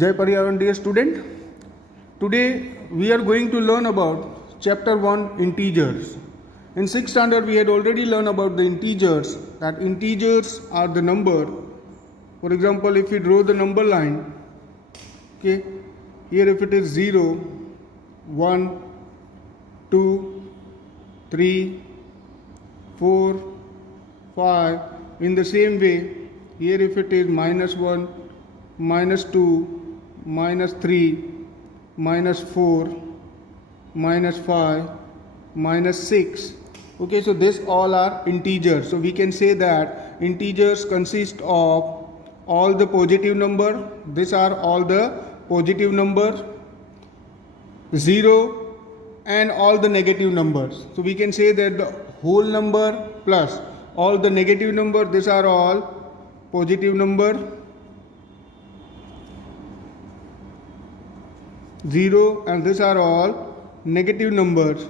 Jai Paryavan, dear student. Today we are going to learn about chapter 1 integers. In 6th standard we had already learned about the integers, that integers are the number. For example, if we draw the number line, okay, here if it is 0, 1, 2, 3, 4, 5, in the same way here if it is -1, -2, -3, -4, -5, -6. Okay, so this all are integers. So we can say that integers consist of all the positive number. These are all the positive numbers, 0 and all the negative numbers. So we can say that the whole number plus all the negative number, these are all positive number. 0 and these are all negative numbers.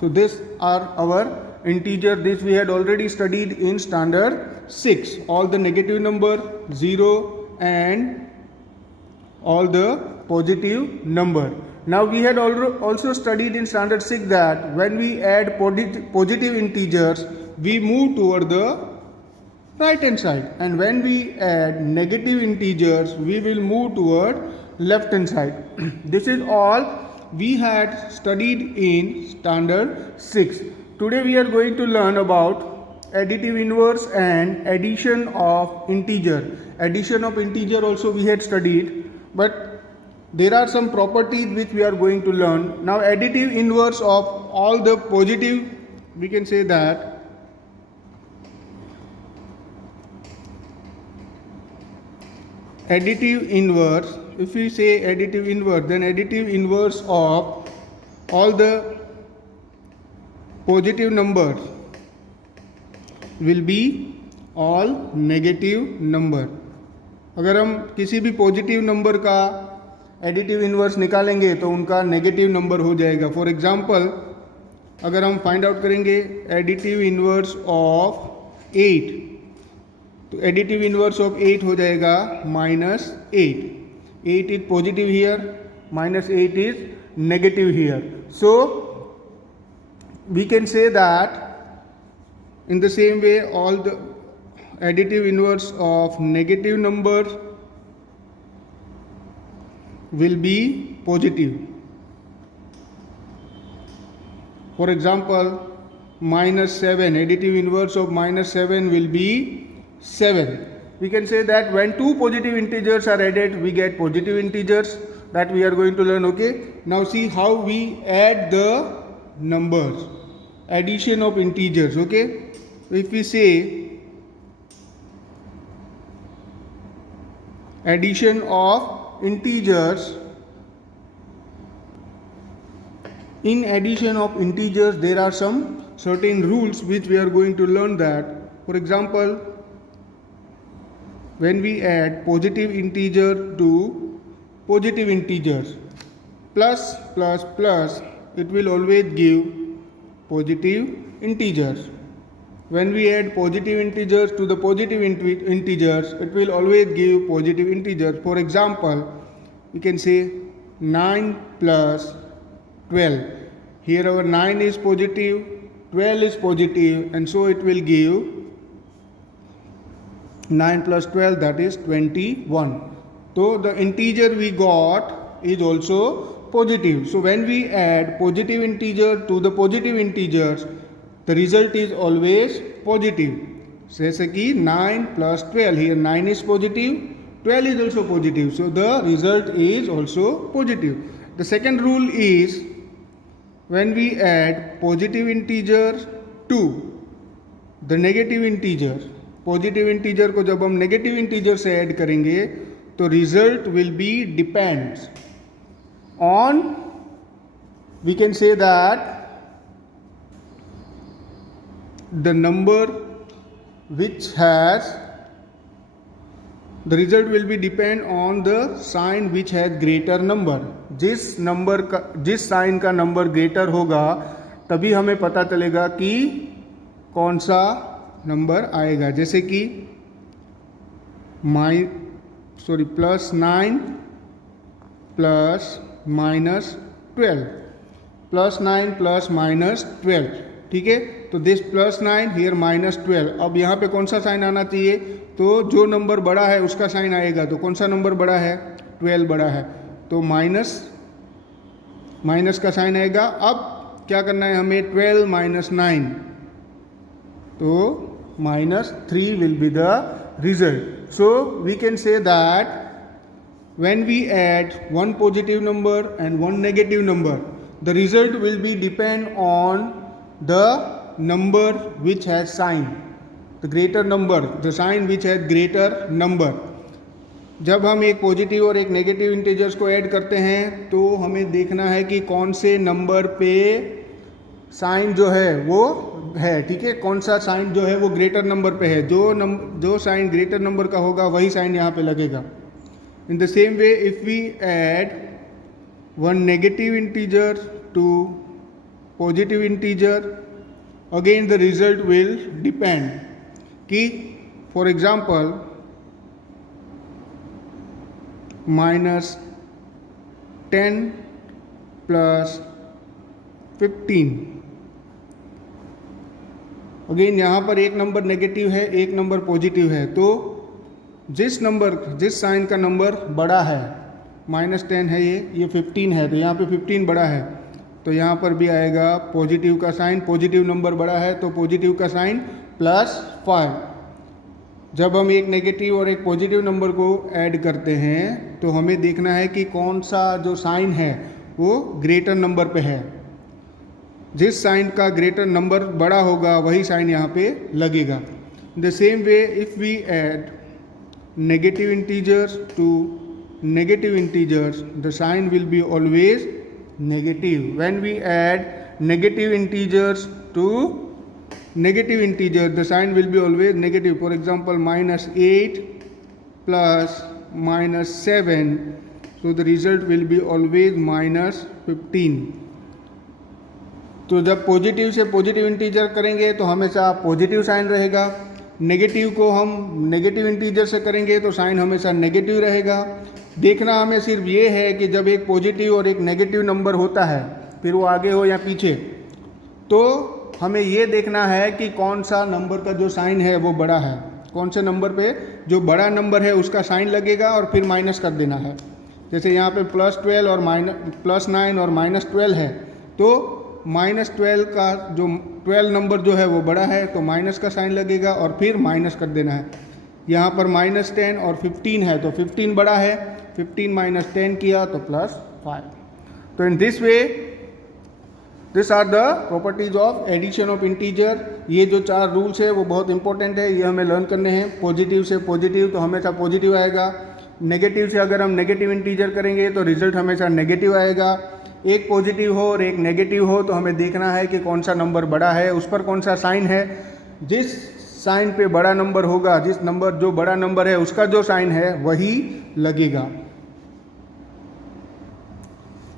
So these are our integer. This we had already studied in standard 6. All the negative number, 0 and all the positive number. Now we had also studied in standard 6 that when we add positive integers, we move toward the right hand side, and when we add negative integers, we will move toward left hand side. This is all we had studied in standard 6. Today we are going to learn about additive inverse and addition of integer. Addition of integer also we had studied, but there are some properties which we are going to learn. Now additive inverse of all the positive, we can say that additive inverse, if we say additive inverse, then additive inverse of all the positive numbers will be all negative number. अगर हम किसी भी positive number का additive inverse निकालेंगे तो उनका negative number हो जाएगा. फॉर एग्जांपल अगर हम फाइंड आउट करेंगे एडिटिव इन्वर्स ऑफ 8, तो एडिटिव इन्वर्स ऑफ 8 हो जाएगा -8. 8 is positive here, -8 is negative here. So we can say that in the same way all the additive inverse of negative number will be positive. For example, -7, additive inverse of -7 will be 7. We can say that when two positive integers are added, we get positive integers. That we are going to learn. Okay, now see how we add the numbers. Addition of integers. Okay, if we say addition of integers, in addition of integers there are some certain rules which we are going to learn. That for example, when we add positive integer to positive integers, plus plus plus, it will always give positive integers. When we add positive integers to the positive integers, it will always give positive integers. For example, we can say 9 plus 12. Here our 9 is positive, 12 is positive, and so it will give 9 plus 12, that is 21. So the integer we got is also positive. So when we add positive integer to the positive integers, the result is always positive. जैसे कि 9 plus 12, here 9 is positive, 12 is also positive, so the result is also positive. The second rule is when we add positive integer to the negative integer, positive integer को जब हम negative integer से add करेंगे तो result will be depends on, we can say that the number which has, the result will be depend on the sign which has greater number. जिस number का, जिस sign का नंबर ग्रेटर होगा तभी हमें पता चलेगा कि कौन सा नंबर आएगा, जैसे कि +9 प्लस -12, +9 प्लस -12, ठीक है। तो दिस +9 हियर -12, अब यहाँ पे कौन सा साइन आना चाहिए, तो जो नंबर बड़ा है उसका साइन आएगा। तो कौन सा नंबर बड़ा है, 12 बड़ा है, तो माइनस का साइन आएगा। अब क्या करना है हमें, 12 - 9, तो -3 will be the result. So we can say that when we add one positive number and one negative number, the result will be depend on the number which has sign, the greater number, the sign which has greater number. जब हम एक positive और एक negative integers को add करते हैं तो हमें देखना है कि कौन से नंबर पे साइन जो है वो है, ठीक है, कौन सा साइन जो है वो ग्रेटर नंबर पे है। जो साइन ग्रेटर नंबर का होगा वही साइन यहाँ पे लगेगा। In the same way, if we add one negative integer to positive integer, again the result will depend कि for example -10 plus 15, अगेन यहाँ पर एक नंबर नेगेटिव है, एक नंबर पॉजिटिव है, तो जिस साइन का नंबर बड़ा है, -10 है ये 15 है, तो यहाँ पे 15 बड़ा है, तो यहाँ पर भी आएगा पॉजिटिव का साइन। पॉजिटिव नंबर बड़ा है तो पॉजिटिव का साइन +5। जब हम एक नेगेटिव और एक पॉजिटिव नंबर को ऐड करते हैं तो हमें देखना है कि कौन सा जो साइन है वो ग्रेटर नंबर पे है। जिस साइन का ग्रेटर नंबर बड़ा होगा वही साइन यहाँ पे लगेगा। The same way if we add negative integers to negative integers, the sign will be always negative. When we add negative integers to negative integers, the sign will be always negative. For example, -8 plus -7, so the result will be always -15. तो जब positive से positive integer करेंगे तो हमेशा positive sign रहेगा, negative को हम negative integer से करेंगे तो साइन हमेशा नेगेटिव रहेगा। देखना हमें सिर्फ ये है कि जब एक पॉजिटिव और एक नेगेटिव नंबर होता है, फिर वो आगे हो या पीछे, तो हमें ये देखना है कि कौन सा नंबर का जो साइन है वो बड़ा है, कौन से नंबर पे जो बड़ा नंबर है उसका साइन लगेगा और फिर माइनस कर देना है। जैसे यहाँ पे +12 और +9 और -12 है, तो -12 का जो 12 नंबर जो है वो बड़ा है तो माइनस का साइन लगेगा और फिर माइनस कर देना है। यहाँ पर -10 और 15 है तो 15 बड़ा है, 15 - 10 किया तो +5। तो in this way this are the properties of addition of integer. ये जो 4 रूल्स है वो बहुत इंपॉर्टेंट है, ये हमें लर्न करने हैं। पॉजिटिव से पॉजिटिव तो हमेशा पॉजिटिव आएगा, नेगेटिव से अगर हम नेगेटिव इंटीजर करेंगे तो रिजल्ट हमेशा नेगेटिव आएगा। एक पॉजिटिव हो और एक नेगेटिव हो तो हमें देखना है कि कौन सा नंबर बड़ा है, उस पर कौन सा साइन है। जिस साइन पे बड़ा नंबर होगा, जो बड़ा नंबर है उसका जो साइन है वही लगेगा।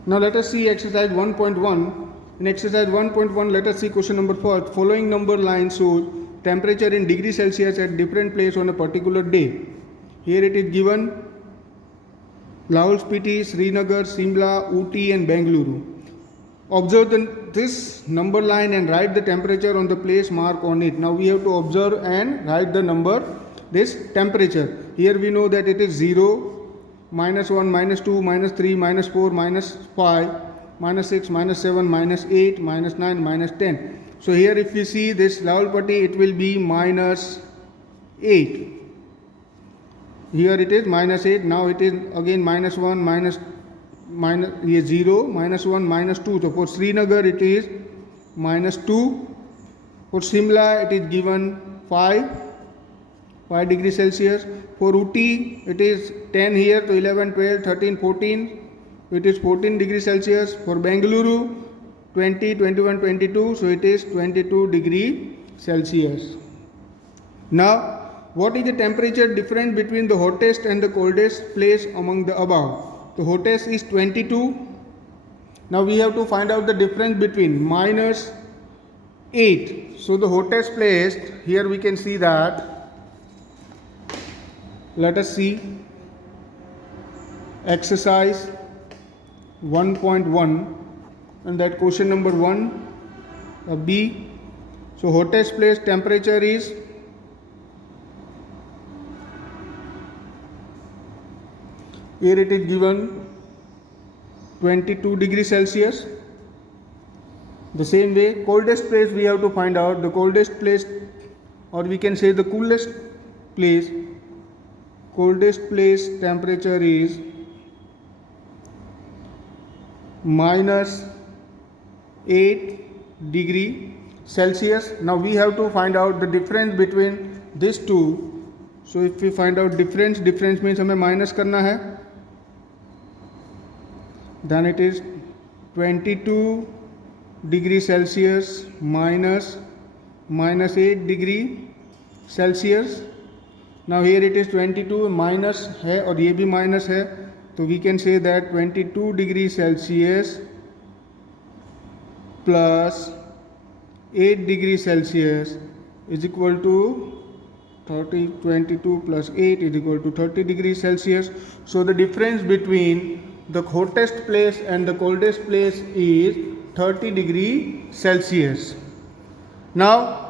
Now let us see exercise 1.1. In exercise 1.1, let us see question number 4. Following number line shows temperature in degree Celsius at different place on a particular day. Here it is given Lahore, Spiti, Srinagar, Shimla, Ooty and Bengaluru. Observe this number line and write the temperature on the place mark on it. Now we have to observe and write the number, this temperature. Here we know that it is 0, -1, -2, -3, -4, -5, -6, -7, -8, -9, -10. So here if we see this Rawalpindi, it will be -8. Here it is -8. Now it is again -1, -0, -1, -2. So for Srinagar it is -2. For Shimla it is given 5 degrees Celsius. For Ooty it is 10 here, so 11, 12, 13, 14. It is 14 degrees Celsius. For Bengaluru 20, 21, 22. So it is 22 degrees Celsius. Now what is the temperature difference between the hottest and the coldest place among the above? The hottest is 22. Now we have to find out the difference between 8. So the hottest place, here we can see that. Let us see exercise 1.1 and that question number 1 B. So hottest place temperature is here it is given 22 degrees Celsius. The same way coldest place we have to find out the coldest place, or we can say the coolest place. Coldest place temperature is minus 8 degree Celsius. Now we have to find out the difference between these two. So if we find out difference means हमें minus करना है. Then it is 22 degree Celsius minus 8 degree Celsius. Now here it is 22 minus है और ये भी minus है, तो we can say that 22 degree Celsius plus 8 degree Celsius is equal to 30. 22 plus 8 is equal to 30 degrees Celsius. So the difference between the hottest place and the coldest place is 30 degree Celsius. Now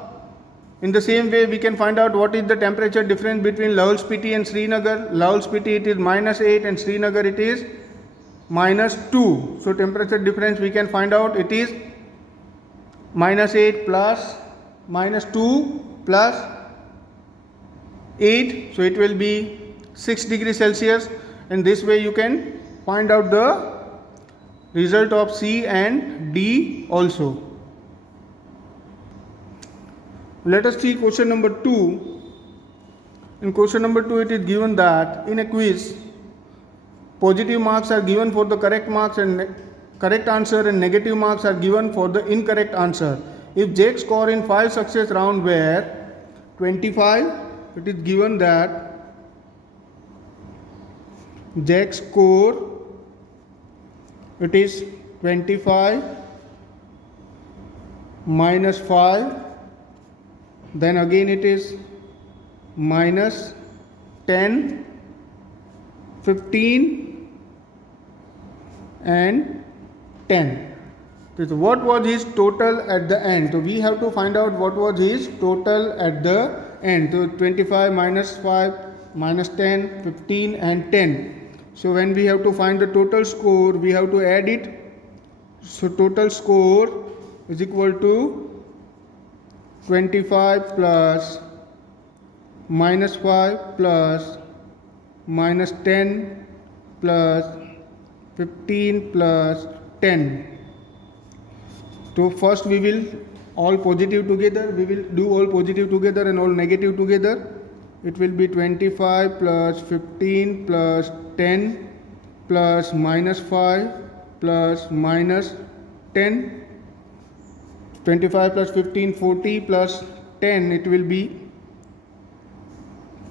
in the same way we can find out what is the temperature difference between Lahaul Spiti and Srinagar. Lahaul Spiti it is minus 8 and Srinagar it is minus 2. So temperature difference we can find out it is minus 8 plus minus 2 plus 8. So it will be 6 degrees Celsius. And this way you can find out the result of C and D also. Let us see question number 2. In question number 2 it is given that in a quiz positive marks are given for the correct marks and correct answer and negative marks are given for the incorrect answer. If Jake's score in 5 success round were 25, it is given that Jake's score it is 25 minus 5, then again it is minus 10, 15 and 10. So what was his total at the end? So we have to find out what was his total at the end. So 25 minus 5 minus 10, 15 and 10. So when we have to find the total score, we have to add it. So total score is equal to 25 plus minus 5 plus minus 10 plus 15 plus 10. So first we will all positive together. We will do all positive together and all negative together. It will be 25 plus 15 plus 10 plus minus 5 plus minus 10. 25 plus 15, 40 plus 10, it will be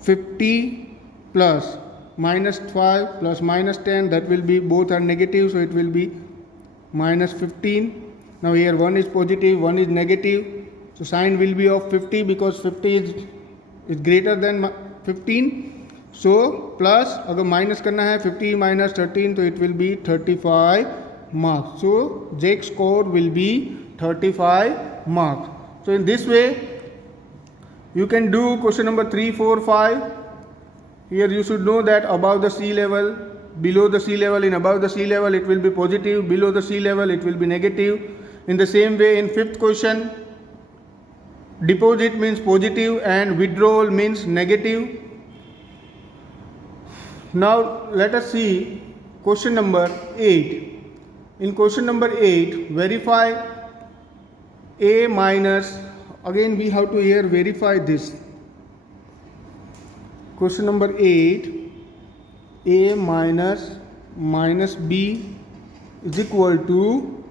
50 plus minus 5 plus minus 10, that will be both are negative, so it will be minus 15. Now here one is positive, one is negative, so sign will be of 50 because 50 is greater than 15. So plus अगर minus करना है 50 minus 13, so it will be 35 marks. So Jake's score will be 35 marks. So in this way you can do question number 3, 4, 5. Here you should know that above the sea level, below the sea level, in above the sea level it will be positive, below the sea level it will be negative. In the same way in fifth question, deposit means positive and withdrawal means negative. Now let us see question number 8. In question number 8, verify A minus, again we have to here verify this. Question number 8, A minus minus B is equal to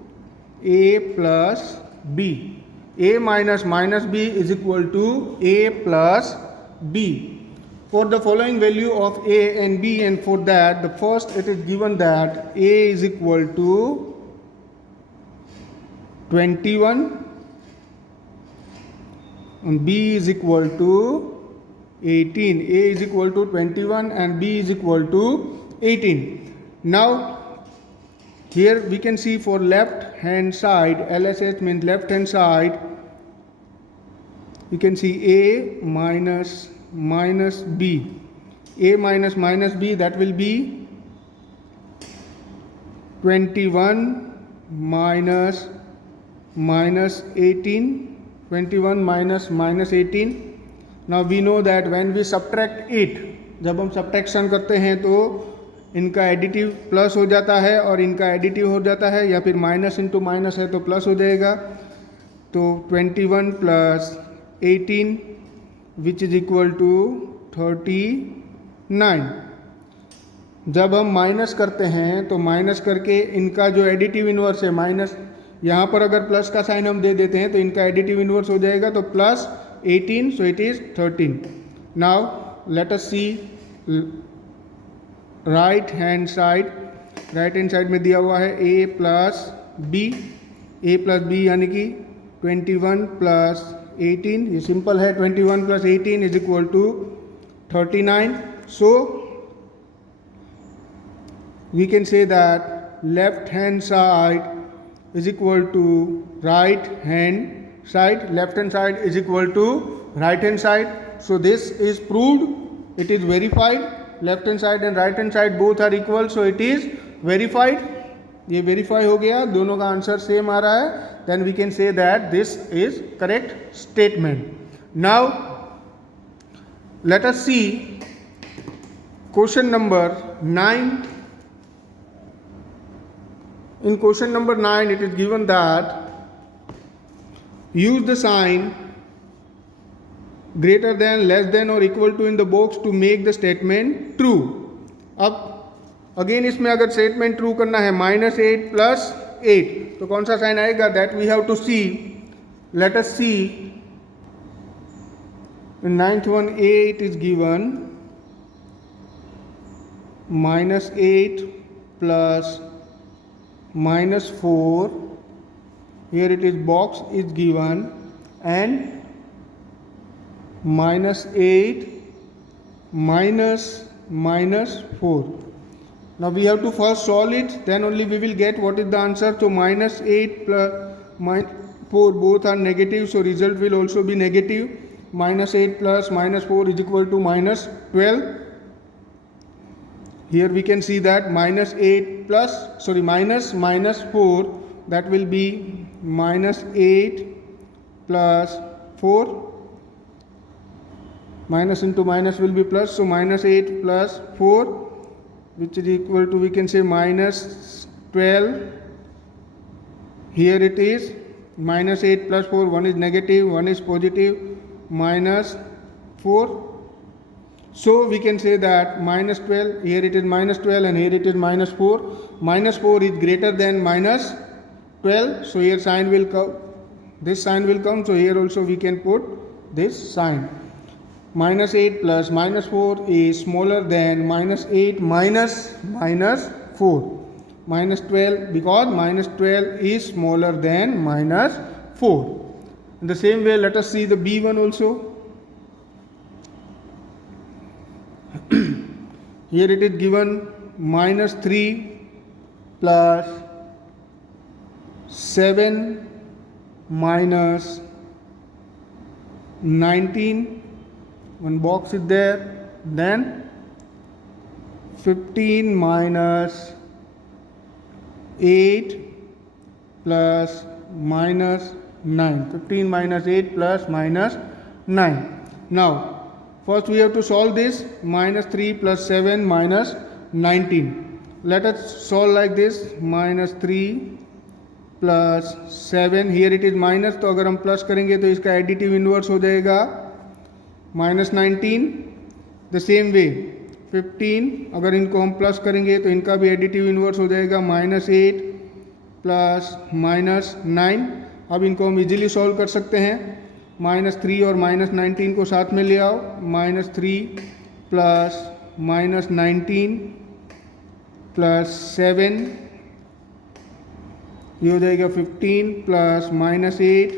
A plus B. A minus minus B is equal to A plus B. For the following value of A and B, and for that the first it is given that A is equal to 21 and B is equal to 18. A is equal to 21 and B is equal to 18. Now here we can see for left hand side, LSH means left hand side, you can see A minus B. A minus B, that will be 21 minus 18. 21 minus 18. Now we know that when we subtract it, जब हम subtraction करते हैं तो इनका additive plus हो जाता है और इनका एडिटिव हो जाता है, या फिर माइनस इंटू माइनस है तो प्लस हो जाएगा. तो 21 plus 18 which is equal to 39. जब हम माइनस करते हैं तो माइनस करके इनका जो एडिटिव इन्वर्स है माइनस, यहाँ पर अगर प्लस का साइन हम दे देते हैं तो इनका एडिटिव इन्वर्स हो जाएगा, तो plus 18, so it is 13. Now let us see right hand side. Right hand side में दिया हुआ है a प्लस बी यानी कि 21 प्लस 18. ये सिंपल है, 21 plus 18 is equal to 39. So we can say that left hand side is equal to right hand side. Left hand side is equal to right hand side. So this is proved, it is verified. Left hand side and right hand side both are equal, so it is verified. ये verify हो गया, दोनों का answer same आ रहा है. Then we can say that this is correct statement. Now let us see question number 9. In question number 9, it is given that use the sign greater than, less than or equal to in the box to make the statement true. अब again इसमें अगर statement true करना है -8 plus 8, तो कौन सा sign आएगा, that we have to see. Let us see in 9th one. A it is given -8 plus -4. Here it is box is given and -8 -4. Now we have to first solve it, then only we will get what is the answer. So -8 plus -4 both are negative, so result will also be negative. -8 plus -4 is equal to -12. Here we can see that -8 plus -4, that will be -8 plus 4. Minus into minus will be plus, so -8 plus 4, which is equal to, we can say, -12. Here it is -8 plus 4, one is negative, one is positive, -4. So we can say that -12, here it is -12 and here it is -4. -4 is greater than -12, so here sign will come, this sign will come, so here also we can put this sign. -8 plus -4 is smaller than -8 minus -4. -12, because -12 is smaller than -4. In the same way, let us see the B one also. Here it is given -3 plus 7 minus 19. One box is there. Then 15 minus 8 plus -9. 15 minus 8 plus -9. Now first we have to solve this. -3 plus 7 minus 19. Let us solve like this. -3 plus 7, here it is minus, तो अगर हम plus करेंगे तो इसका additive inverse हो जाएगा -19. The same वे 15, अगर इनको हम प्लस करेंगे तो इनका भी एडिटिव इनवर्स हो जाएगा -8 प्लस -9. अब इनको हम इजीली सॉल्व कर सकते हैं. -3 और -19 को साथ में ले आओ. -3 प्लस -19 प्लस 7, ये हो जाएगा 15 प्लस -8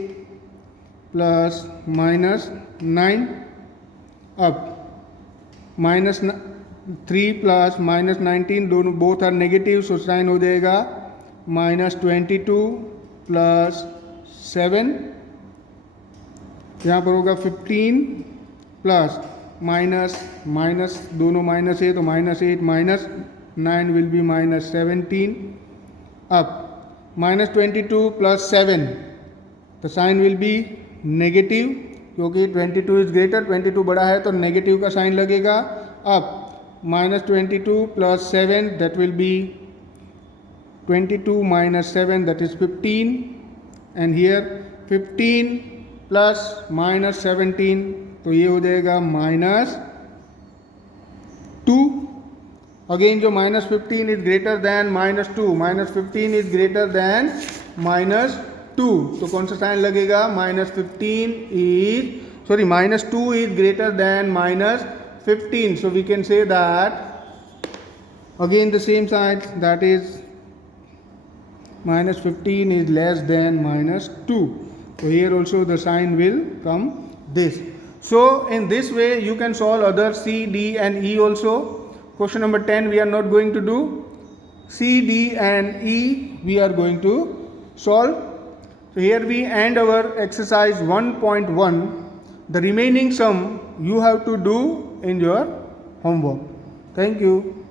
प्लस माइनस 9. अब माइनस 3 प्लस माइनस 19 दोनों both are negative, so sign हो जाएगा माइनस 22 प्लस 7. यहाँ पर होगा 15 प्लस माइनस माइनस दोनों माइनस है तो minus 8 minus 9 will be minus 17. अब minus 22 plus 7 the sign will be negative, क्योंकि 22 इज ग्रेटर, 22 बड़ा है तो नेगेटिव का साइन लगेगा. अब minus 22 plus 7 that will be 22 minus 7 that is 15. And here 15 plus minus 17 तो ये हो जाएगा माइनस 2. अगेन जो minus 15 is greater than minus 2, minus 15 is greater than minus 2, तो कौन सा साइन लगेगा? Minus 2 is greater than minus 15, so we can say that again the same sign, that is minus 15 is less than minus 2. So here also the sign will come this. So in this way you can solve other C, D and E also. Question number 10 we are not going to do. C, D and E we are going to solve. So here we end our exercise 1.1. The remaining sum you have to do in your homework. Thank you.